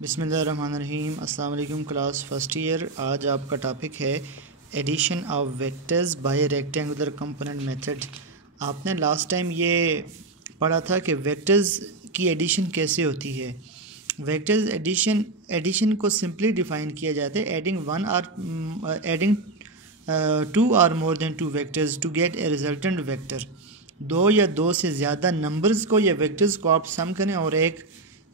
बिस्मिल्लाहिर्रहमानिर्रहीम। अस्सलाम वालेकुम क्लास फर्स्ट ईयर। आज आपका टॉपिक है addition of vectors by rectangular component method. आपने लास्ट टाइम ये पढ़ा था कि वेक्टर्स की एडिशन कैसे होती है। वेक्टर्स एडिशन को सिंपली डिफ़ाइन किया जाता है एडिंग टू और more than two vectors to get a resultant vector. दो या दो से ज़्यादा नंबर्स को या वेक्टर्स को आप सम करें और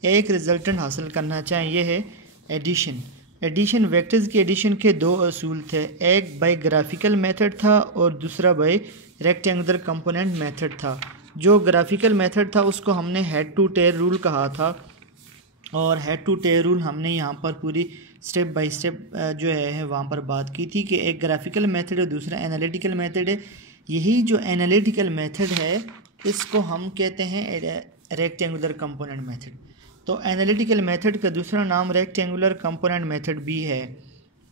एक रिजल्टेंट हासिल करना चाहें, ये है एडिशन। वेक्टर्स की एडिशन के दो असूल थे, एक बाय ग्राफिकल मेथड था और दूसरा बाय रेक्टेंगुलर कंपोनेंट मेथड था। जो ग्राफिकल मेथड था उसको हमने हेड टू टेल रूल कहा था और हेड टू टेल रूल हमने यहाँ पर पूरी स्टेप बाय स्टेप जो है वहाँ पर बात की थी कि एक ग्राफिकल मेथड और दूसरा एनालिटिकल मेथड है। यही जो एनालिटिकल मेथड है इसको हम कहते हैं रेक्टेंगुलर कंपोनेंट मेथड। तो एनालिटिकल मेथड का दूसरा नाम रेक्टेंगुलर कंपोनेंट मेथड भी है।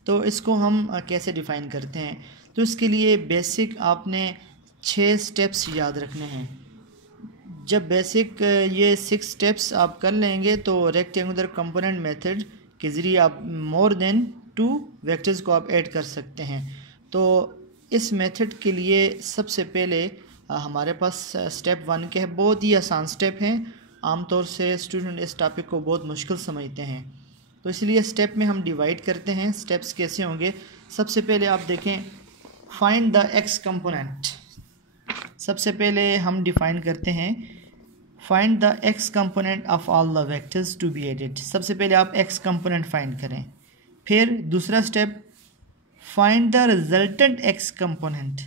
तो इसको हम कैसे डिफ़ाइन करते हैं, तो इसके लिए बेसिक आपने 6 स्टेप्स याद रखने हैं। जब बेसिक ये 6 स्टेप्स आप कर लेंगे तो रेक्टेंगुलर कंपोनेंट मेथड के ज़रिए आप मोर देन 2 वेक्टर्स को आप ऐड कर सकते हैं। तो इस मेथड के लिए सबसे पहले हमारे पास स्टेप 1 के हैं, बहुत ही आसान स्टेप हैं। आमतौर से स्टूडेंट इस टॉपिक को बहुत मुश्किल समझते हैं, तो इसलिए स्टेप में हम डिवाइड करते हैं। स्टेप्स कैसे होंगे, सबसे पहले आप देखें फाइंड द एक्स कंपोनेंट। सबसे पहले हम डिफ़ाइन करते हैं find the X component of all the vectors to be added. सबसे पहले आप एक्स कंपोनेंट फाइंड करें। फिर दूसरा step find the resultant X component.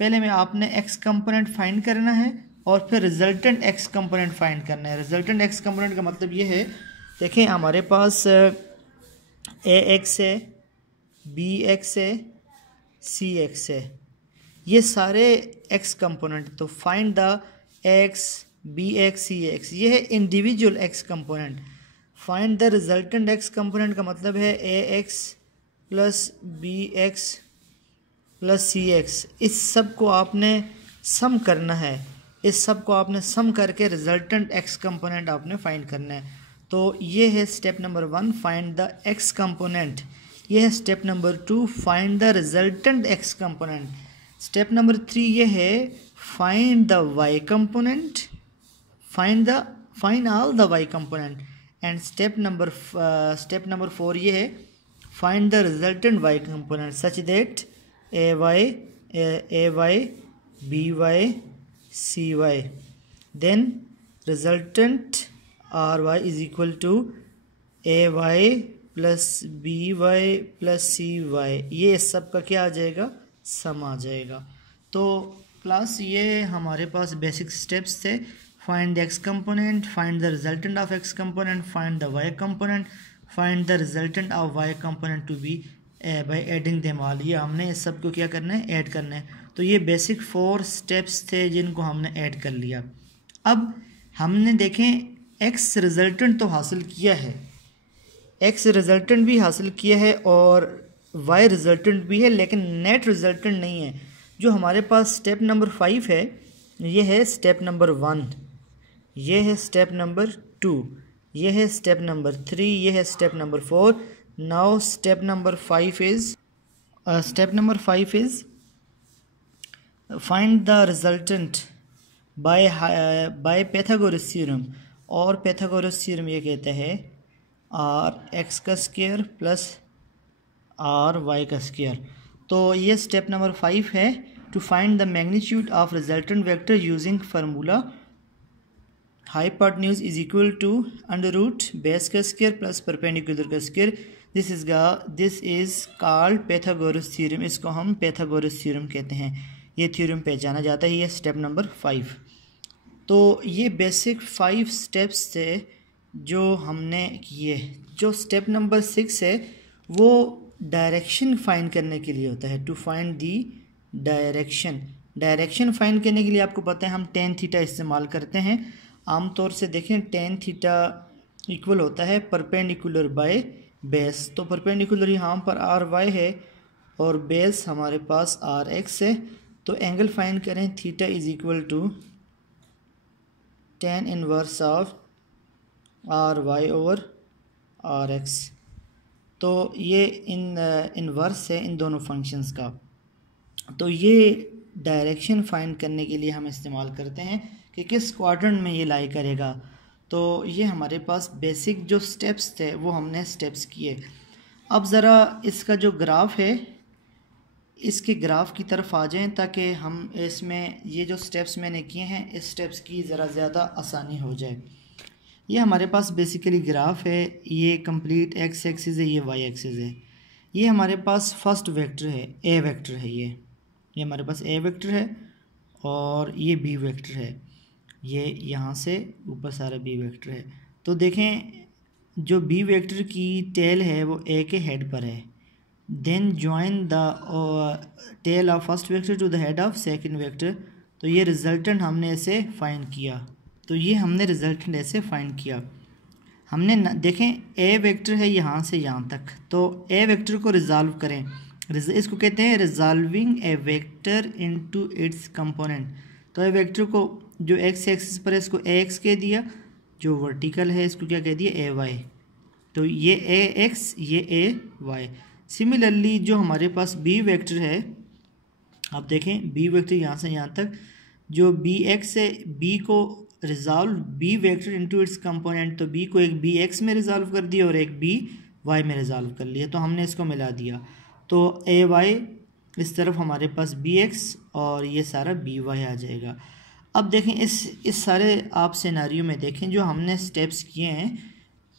पहले में आपने एक्स कंपोनेंट फाइंड करना है और फिर रिजल्टेंट एक्स कंपोनेंट फाइंड करना है। रिजल्टेंट एक्स कंपोनेंट का मतलब ये है, देखें हमारे पास ए एक्स है, बी एक्स है, सी एक्स है, ये सारे एक्स कंपोनेंट। तो find the X, B X, C X, ये है individual X component. Find the resultant X component का मतलब है A X plus B X plus C X. इस सब को आपने सम करना है, इस सब को आपने सम करके रिजल्टेंट एक्स कंपोनेंट आपने फाइंड करना है। तो ये है step number 1 find the X component. ये है step number 2 find the resultant X component. Step number 3 ये है find the Y component, find all the Y component. And step number 4 ये है find the resultant Y component such that A Y B Y C Y, then resultant R Y is equal to A Y plus B Y plus C Y. ये सब का क्या आ जाएगा, सम आ जाएगा। तो class ये हमारे पास बेसिक स्टेप्स थे। Find the X component, find the resultant of X component, find the Y component, find the resultant of Y component to be by adding them all. ये हमने इस सब को क्या करना है, ऐड करना है। तो ये बेसिक 4 स्टेप्स थे जिनको हमने ऐड कर लिया। अब हमने देखें एक्स रिजल्टेंट तो हासिल किया है, एक्स रिजल्टेंट भी हासिल किया है और वाई रिजल्टेंट भी है, लेकिन नेट रिजल्टेंट नहीं है। जो हमारे पास स्टेप नंबर 5 है, ये है स्टेप नंबर 1, ये है स्टेप नंबर 2, ये है स्टेप नंबर 3, ये है step number 4। Now step number 5 is find the resultant by Pythagoras theorem. और पैथागोरस थ्योरम ये कहता है आर एक्स का स्क्वायर प्लस आर वाई का स्क्वायर। तो ये स्टेप नंबर 5 है to find the magnitude of resultant vector using formula hypotenuse is equal to under root base का स्क्वायर प्लस परपेंडिकुलर का square. This is called Pythagoras theorem. इसको हम Pythagoras theorem कहते हैं। ये थ्योरम पहचाना जाता है। ये स्टेप नंबर 5। तो ये बेसिक 5 स्टेप्स थे जो हमने किए। जो स्टेप नंबर 6 है वो डायरेक्शन फाइंड करने के लिए होता है, to find the direction find करने के लिए आपको पता है हम टेन थीटा इस्तेमाल करते हैं। आमतौर से देखें टेन थीटा इक्वल होता है परपेंडिकुलर बाय बेस। तो परपेंडिकुलर यहाँ पर आर वाई है और बेस हमारे पास आर एक्स है। तो एंगल फाइंड करें, theta is equal to tan inverse of R Y over R X. तो ये इनवर्स है इन दोनों फंक्शंस का। तो ये डायरेक्शन फाइंड करने के लिए हम इस्तेमाल करते हैं कि किस क्वाड्रेंट में ये लाई करेगा। तो ये हमारे पास बेसिक जो स्टेप्स थे वो हमने स्टेप्स किए। अब ज़रा इसका जो ग्राफ है इसके ग्राफ की तरफ आ जाएं ताकि हम इसमें ये जो स्टेप्स मैंने किए हैं इस स्टेप्स की ज़रा ज़्यादा आसानी हो जाए। ये हमारे पास बेसिकली ग्राफ है, ये कंप्लीट एक्स एक्सिस है, ये वाई एक्सिस है। ये हमारे पास फर्स्ट वेक्टर है, ए वेक्टर है। ये हमारे पास ए वेक्टर है और ये बी वेक्टर है। ये यहाँ से ऊपर सारा बी वेक्टर है। तो देखें जो बी वेक्टर की टेल है वो ए के हेड पर है। Then join the tail of first vector to the head of second vector. तो ये रिजल्टेंट हमने ऐसे फाइंड किया। तो ये हमने रिजल्टेंट ऐसे फाइंड किया। हमने देखें ए वेक्टर है यहाँ से यहाँ तक, तो ए वेक्टर को रिजॉल्व करें। इसको कहते हैं रिजॉल्विंग ए वेक्टर इनटू इट्स कंपोनेंट। तो ए वेक्टर को जो एक्स एक्सिस पर है इसको ए एक्स कह दिया, जो वर्टिकल है इसको क्या कह दिया, ए वाई। तो ये ए एक्स, ये ए वाई। सिमिलरली जो हमारे पास बी वेक्टर है, आप देखें बी वेक्टर यहाँ से यहाँ तक, जो बी एक्स है, बी को resolve B vector into its component. तो बी को एक बी एक्स में रिजॉल्व कर दिया और एक बी वाई में रिजॉल्व कर लिया। तो हमने इसको मिला दिया। तो ए वाई इस तरफ हमारे पास बी एक्स और ये सारा बी वाई आ जाएगा। अब देखें इस सारे आप सिनेरियो में देखें जो हमने स्टेप्स किए हैं,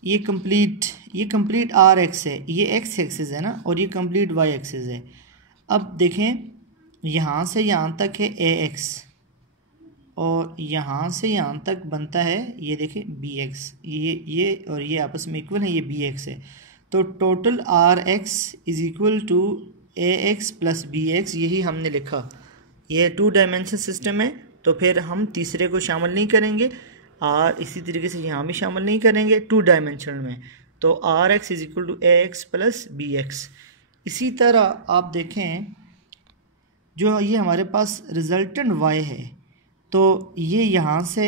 ये कंप्लीट आर एक्स है, ये एक्स एक्सिस है ना, और ये कंप्लीट वाई एक्सिस है। अब देखें यहाँ से यहाँ तक है ए एक्स और यहाँ से यहाँ तक बनता है, ये देखें बी एक्स, ये और ये आपस में इक्वल है, ये बी एक्स है। तो total R X is equal to A X plus B X, यही हमने लिखा। ये 2 डायमेंशन सिस्टम है, तो फिर हम तीसरे को शामिल नहीं करेंगे और इसी तरीके से यहाँ भी शामिल नहीं करेंगे 2 डायमेंशन में। तो R X is equal to A X plus B X. इसी तरह आप देखें जो ये हमारे पास रिजल्टेंट वाई है, तो ये यहाँ से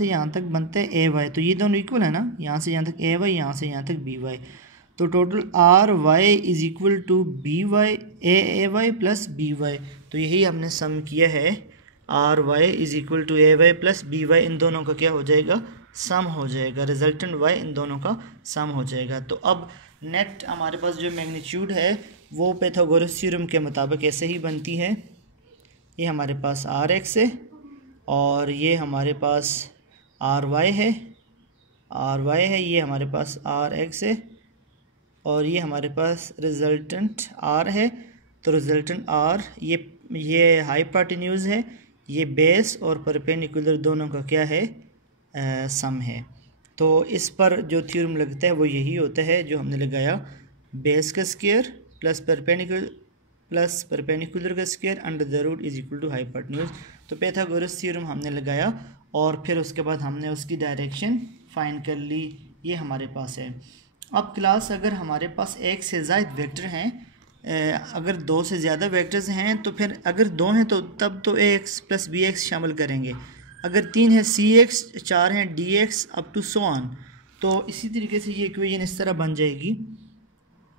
यहाँ तक बनता है ए वाई। तो ये दोनों इक्वल है ना, यहाँ से यहाँ तक ए वाई, यहाँ से यहाँ तक बी वाई। तो total R Y is equal to B Y, A Y plus B Y. तो यही हमने सम किया है, R Y is equal to A Y plus B Y. इन दोनों का क्या हो जाएगा, सम हो जाएगा। रिजल्टेंट वाई इन दोनों का सम हो जाएगा। तो अब नेट हमारे पास जो मैग्नीट्यूड है वो पाइथागोरस थ्योरम के मुताबिक ऐसे ही बनती है। ये हमारे पास आर एक्स है और ये हमारे पास आर वाई है, ये हमारे पास आर एक्स है और ये हमारे पास रिजल्टेंट आर है। तो रिजल्टेंट आर ये हाइपोटेन्यूज है, ये बेस और परपेंडिकुलर दोनों का क्या है, सम है। तो इस पर जो थ्योरम लगता है वो यही होता है जो हमने लगाया, बेस का स्क्वायर प्लस परपेंडिकुलर का square under the root is equal to hypotenuse. तो पाइथागोरस थ्योरम हमने लगाया और फिर उसके बाद हमने उसकी डायरेक्शन फाइंड कर ली। ये हमारे पास है। अब क्लास अगर हमारे पास एक से ज़ायद वेक्टर हैं, अगर 2 से ज़्यादा वेक्टर्स हैं तो फिर अगर 2 हैं तो तब तो A X plus B X शामिल करेंगे। अगर 3 है सी एक्स, 4 हैं D X up to so on. तो इसी तरीके से ये इक्वेशन इस तरह बन जाएगी,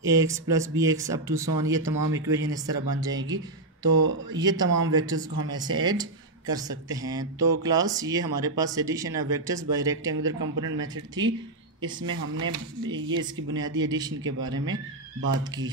A X plus B X up to so on. ये तमाम इक्वेशन इस तरह बन जाएगी। तो ये तमाम वेक्टर्स को हम ऐसे ऐड कर सकते हैं। तो क्लास ये हमारे पास addition of vectors by rectangular component method थी। इसमें हमने ये इसकी बुनियादी एडिशन के बारे में बात की।